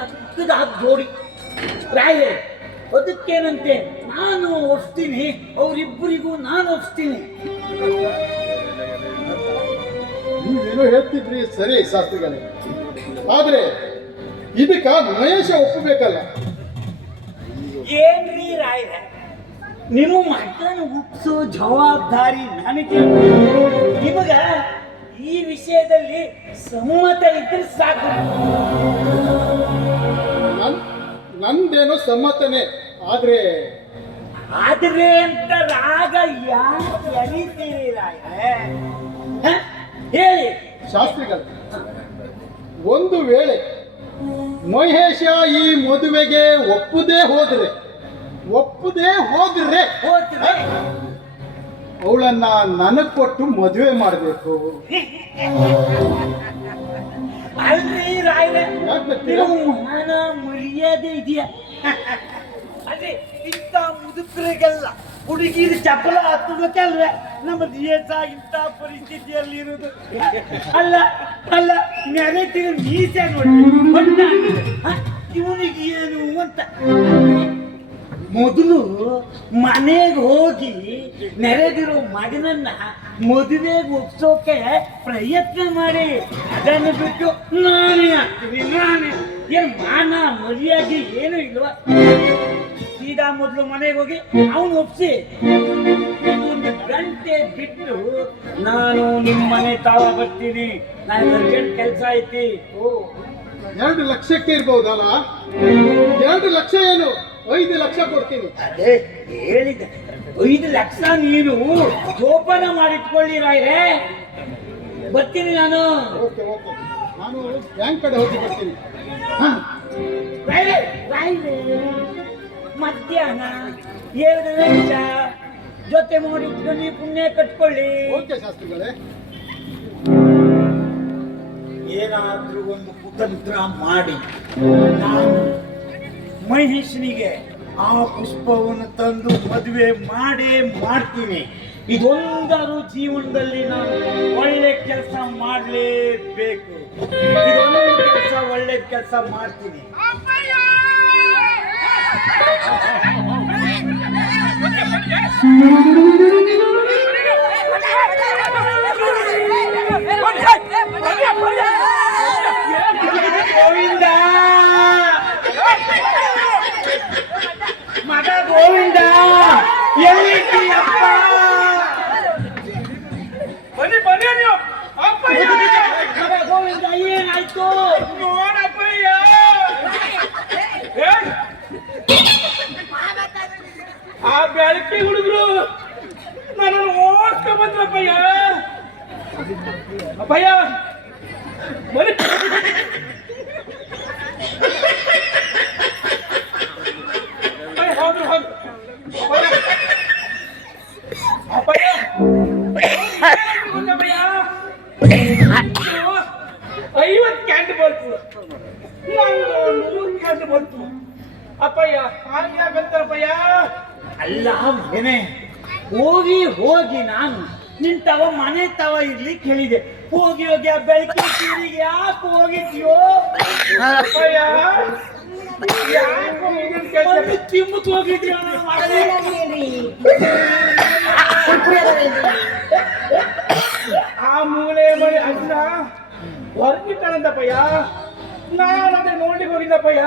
ತಕ್ಕದ ಜೋಡಿ ರಾಯರೇ, ಅದಕ್ಕೇನಂತೆ ನಾನು ಒಪ್ತೀನಿ, ಅವರಿಬ್ಬರಿಗೂ ನಾನು ಒಪ್ತೀನಿ. ನೀವೇನೋ ಹೇಳ್ತಿದ್ರಿ ಸರಿ ಶಾಸ್ತ್ರಿಗಳೇ, ಆದ್ರೆ ಇದಕ್ಕ ಮಹೇಶ ಒಪ್ಪಬೇಕಲ್ಲ. ಏನ್ರಿ ರಾಯರೇ, ನಿಮ್ಮ ಮಕ್ಕಳನ್ನು ಹುಟ್ಟಿಸೋ ಜವಾಬ್ದಾರಿ ನನಗೆ. ನಿಮಗ ಈ ವಿಷಯದಲ್ಲಿ ಸಮ್ಮತ ಇದ್ರೆ ಸಾಕು. ನಂದೇನೋ ಸಮ್ಮತನೆ, ಆದ್ರೆ ಅಂತ ರಾಗ ಯಾಕೆ ಎಳಿತೀರಿ ರಾಯರೇ? ಹೇಳಿ ಶಾಸ್ತ್ರಿಗಳು, ಒಂದು ವೇಳೆ ಮಹೇಶ ಈ ಮದುವೆಗೆ ಒಪ್ಪದೇ ಹೋದ್ರೆ ಅವಳನ್ನ ನನಗ್ ಕೊಟ್ಟು ಮದುವೆ ಮಾಡಬೇಕು. ಅಲ್ರಿ ರಾಯರೇ, ಮಾನ ಮರ್ಯಾದೆ ಇದೆಯಾ? ಅದೇ ಇಂಥ ಮುದುಕರಿಗೆಲ್ಲ ಹುಡುಗಿರು ಚಪ್ಪಲ ಹತ್ತಬೇಕಲ್ವೇ? ನಮ್ಮ ದೇಶ ಇಂಥ ಪರಿಸ್ಥಿತಿಯಲ್ಲಿ ಇರುವುದು. ಅಲ್ಲ ಅಲ್ಲ ನೆರೆತಿರೋ ಮೀಸೆ ನೋಡಿ ಇವನಿಗೆ ಏನು ಅಂತ. ಮೊದಲು ಮನೆಗೆ ಹೋಗಿ ನೆರೆದಿರೋ ಮಗನನ್ನ ಮದುವೆಗೆ ಒಪ್ಸೋಕೆ ಪ್ರಯತ್ನ ಮಾಡಿ, ಅದನ್ನು ಬಿಟ್ಟು ನಾನೇ ಆಗ್ತೀನಿ ಏನು ಮಾನ ಮರ್ಯಾದೆ ಏನು ಇಲ್ವಾ? ಸೀದಾ ಮೊದಲು ಮನೆಗೆ ಹೋಗಿ ಅವನು ಒಪ್ಸಿ, ಒಂದು ಗಂಟೆ ಬಿಟ್ಟು ನಾನು ನಿಮ್ಮ ಮನೆ ತಾವ ಬರ್ತೀನಿ, ನಾನು ಅರ್ಜೆಂಟ್ ಕೆಲಸ ಐತಿ. 2 ಲಕ್ಷಕ್ಕೆ ಇರ್ಬಹುದಲ್ಲ? 2 ಲಕ್ಷ ಏನು, 5 ಲಕ್ಷ ಕೊಡ್ತೀನಿ. ಅದೇ ಹೇಳಿದೆ, 5 ಲಕ್ಷ ನೀನು ಜೋಪಾನ ಮಾಡಿಟ್ಕೊಳ್ಳಿ ರಾಯರೇ. ಬರ್ತೀನಿ ನಾನು. ಓಕೆ ಓಕೆ, ನಾನು ಬ್ಯಾಂಕ್ ಕಡೆ ಹೋಗಿ ಬರ್ತೀನಿ. ರಾಯರೇ ಮಧ್ಯಾಹ್ನ 2 ಲಕ್ಷ ಜೊತೆ ಮಾಡಿಟ್ಕೊಂಡು ಪುಣ್ಯ ಕಟ್ಕೊಳ್ಳಿ. ಓಕೆ ಶಾಸ್ತ್ರಿಗಳೇ. ಏನಾದ್ರೂ ಒಂದು ಕುತಂತ್ರ ಮಾಡಿ ನಾನು ಮಹೇಶನಿಗೆ ಆ ಪುಷ್ಪವನ್ನು ತಂದು ಮದುವೆ ಮಾಡ್ತೀನಿ. ಇದೊಂದಾರು ಜೀವನದಲ್ಲಿ ನಾನು ಒಳ್ಳೆ ಕೆಲಸ ಮಾಡಲೇಬೇಕು. ಇದೊಂದು ಕೆಲಸ, ಒಳ್ಳೆ ಕೆಲಸ ಮಾಡ್ತೀನಿ. ಗೋವಿಂದ, ಮಗ ಗೋವಿಂದ, ಎಲ್ಲಿದ್ದೀಯಪ್ಪ? ಬನ್ನಿ ನೀವು. ಮಗ ಗೋವಿಂದ, ಏನಾಯ್ತು? ನೋಡಪ್ಪಯ್ಯ, ಆ ಬೆಳಕಿ ಹುಡುಗರು ನನ್ನನ್ನು ಓಡ್ಕೊ ಬಂದ್ರಪ್ಪಯ್ಯ. ಅಪ್ಪಯ್ಯ ಬನ್ನಿ. ಹೌದು ಅಪ್ಪಯ್ಯ, 50 ಕ್ಯಾಂಡ್ ಬಂತು, ನಂದು 100 ಕ್ಯಾಂಡ್ ಬಂತು. ಅಪ್ಪಯ್ಯ ಹಾಗ್ಯಾಗಂತಾರಪ್ಪಯ್ಯ? ಅಲ್ಲ ಮಗನೇ, ಹೋಗಿ ನಾನು ನಿಂತವ ಮನೆ ತವ ಇರ್ಲಿ ಕೇಳಿದೆ. ಹೋಗಿ ಆ ಬೆಳಕಿನ ತೀರಿಗೆ ಯಾಕೆ ಹೋಗಿದ್ಯೋ? ಅಪ್ಪಯ್ಯ ಯಾಕೆ ತಿಮ್ಮಕ್ ಹೋಗಿದ್ಯೋ? ಆ ಮೂಲೆ ಮನೆ ಅಣ್ಣ ಹೊರಗಿಟ್ಟಾನಂತಪ್ಪಯ್ಯ, ನಾನು ಅದೇ ನೋಡ್ಲಿಕ್ಕೆ ಹೋಗಿದ್ದಪ್ಪಯ್ಯ.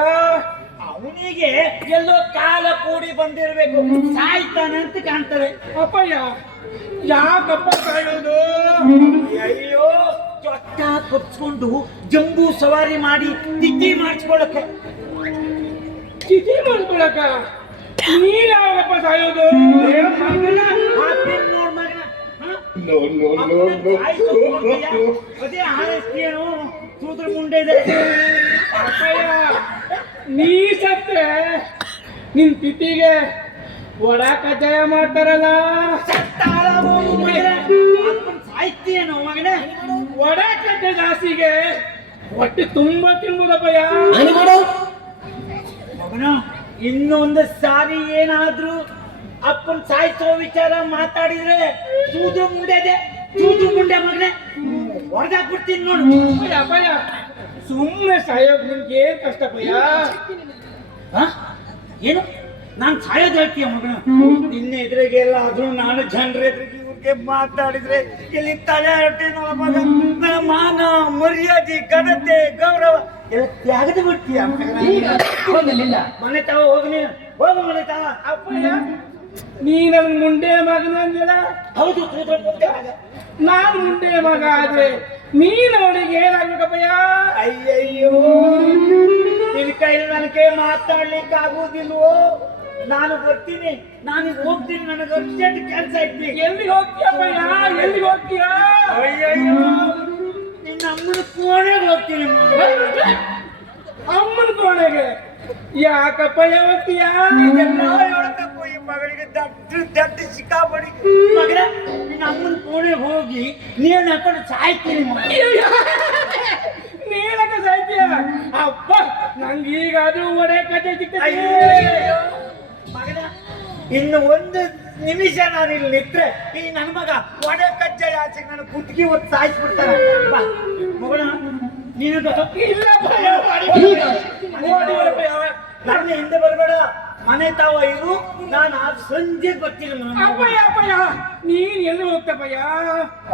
ಅವನಿಗೆ ಎಲ್ಲೋ ಕಾಲ ಕೂಡಿ ಬಂದಿರ್ಬೇಕು, ಸಾಯ್ತಾನೆ ಅಂತ ಕಾಣ್ತದೆ. ಅಪ್ಪಯ್ಯ ಯಾಕಪ್ಪ ಸಾಯೋದು? ಅಯ್ಯೋ, ಚೊಟ್ಟ ಕಟ್ಸ್ಕೊಂಡು ಜಂಬೂ ಸವಾರಿ ಮಾಡಿ ತಿಥಿ ಮಾಡಿಸ್ಕೊಳಕ್ಕೆ. ಚಿತಿ ಮಾಡ್ಕೊಳಕ ನೀನ್ ಯಾವಾಗಪ್ಪ ಸಾಯೋದು? ಮಗನ ಹಾಕ್ತೀನಿ ನೋಡ್ ಮಗನ. ಅದೇ ಹಾಳೇನು ಸೂತ್ರ ಮುಂಡೆ ಇದೆ. ಅಪ್ಪಯ್ಯ ನೀ ಸತ್ತೆ ನಿನ್ ತಿಥಿಗೆ ಒಡ ಕಜ್ಜಾಯ ಮಾಡ್ತಾರಲ್ಲ, ಸಾಯ್ತೀಯೇನೋ ಮಗನೇ? ಒಡ ಕಜ್ಜಾಯ ಜಾಸ್ತಿಗೆ ಹೊಟ್ಟೆ ತುಂಬಾ ತಿನ್ಬೋದಪ್ಪಯ್ಯ. ಮಗನ, ಇನ್ನೊಂದು ಸಾರಿ ಏನಾದ್ರೂ ಅಪ್ಪನ್ ಸಾಯಿಸೋ ವಿಚಾರ ಮಾತಾಡಿದ್ರೆ ಸೂದು ಮುಂಡೆ ಮಗನೇ ಹೊಡೆದಾಕ್ಬಿಡ್ತೀನಿ ನೋಡು. ಅಪ್ಪಯ್ಯ ಸುಮ್ಮನೆ ಸಾಯೋಕ್ ನಿಮ್ಗೆ ಏನ್ ಕಷ್ಟಪಯ್ಯ? ಹ? ಏನು ನಾನು ಸಾಯೋದು ಹೇಳ್ತೀಯ ಮಗನ? ನಿನ್ನ ಎದುರಿಗೆಲ್ಲ ಆದ್ರೂ ನಾನು ಜನರ ಎದುರಿಗೆ ಇವ್ರಿಗೆ ಮಾತಾಡಿದ್ರೆ ಇಲ್ಲಿ ತಲೆ ಹರಟೆ ಮಗ. ನನ್ನ ಮಾನ ಮರ್ಯಾದೆ ಘನತೆ ಗೌರವ ಎಲ್ಲ ತ್ಯಾಗದ ಬಿಡ್ತೀಯ ಮಗನ. ಮನೆ ತಾವ ಹೋಗಿ ನೀನು ಹೋಗು ಮನೆ ತಾವ. ಅಪ್ಪಯ್ಯ ನೀ ನನ್ ಮುಂಡೆ ಮಗನ ಅಂದಿಲ್ಲ? ಹೌದು ಕೂತ್ರೆ ಮುಂದೆ ಆಗ. ನಾನ್ ಮುಂಡೆ ಮಗ ಆದ್ರೆ ನೀನ್ ಅವಳಿಗೆ ಏನಾಗ್ಬೇಕಪ್ಪಯ್ಯ? ಅಯ್ಯಯ್ಯೋ ನಿನ್ನ ಕೈಲಿ ನನಗೆ ಮಾತಾಡ್ಲಿಕ್ಕೆ ಆಗುವುದಿಲ್ವೋ? ನಾನು ಬರ್ತೀನಿ, ನಾನು ಹೋಗ್ತೀನಿ, ನನಗೆ ಅರ್ಜೆಂಟ್ ಕೆಲಸ ಐತಿ. ಎಲ್ಲಿ ಹೋಗ್ತೀಯಪ್ಪಯ್ಯ? ಎಲ್ಲಿಗೆ ಹೋಗ್ತೀಯ? ಅಯ್ಯಯ್ಯೋ ನಿನ್ನ ಅಮ್ಮನ ಕೋಣೆಗೆ ಹೋಗ್ತೀನಿ ಅಮ್ಮನ ಕೋಣೆಗೆ ಯಾಕಪ್ಪಯ್ಯ ಹೋಗ್ತೀಯ? ಈ ಮಗಳಿಗೆ ದಡ್ಡ ಸಿಕ್ಕಾಪಡಿ ಮಗನ. ನಿನ್ನ ಅಮ್ಮನ ಕೋಣೆಗೆ ಹೋಗಿ ನೀನು ಹಾಕೊಂಡು ಸಾಯ್ತೀನಿ ಮಗ. ನೀನಕ್ಕೆ ಸಾಯ್ತೀಯ? ಅಪ್ಪ ನಂಗೆ ಈಗಾದ್ರೂ ಒಡೆ ಕತೆ ಸಿಗ್ತದೆ. ಅಯ್ಯಯ್ಯೋ ಮಗನ, ಇನ್ನು ಒಂದು ನಿಮಿಷ ನಾನು ಇಲ್ಲಿ ನಿಂತ್ರೆ ಈ ನನ್ನ ಮಗ ಒಡೆ ಕಜ್ಜಾಯ ಆಚೆಗೆ ನನ್ನ ಕುತ್ತಿಗೆ ಒತ್ತು ಸಾಯಿಸ್ಬಿಡ್ತಾನೆ. ಬಾ ಮಗನ, ನೀನು ಇಲ್ಲ ನನ್ನ ಹಿಂದೆ ಬರಬೇಡ. ಮನೆ ತಾವ ಇರು, ನಾನು ಆ ಸಂಜೆ ಬರ್ತೀನಿ. ಅಪ್ಪಯ್ಯ ಅಪ್ಪಯ್ಯ ನೀನ್ ಎಲ್ಲಿ ಹೋಗ್ತಪ್ಪಯ್ಯ?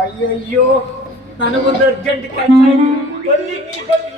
ಅಯ್ಯಯ್ಯೋ ನನಗೊಂದು ಅರ್ಜೆಂಟ್ ಕೆಲಸ ಬಲ್ಲಿ ನೀ ಬಲ್ಲಿ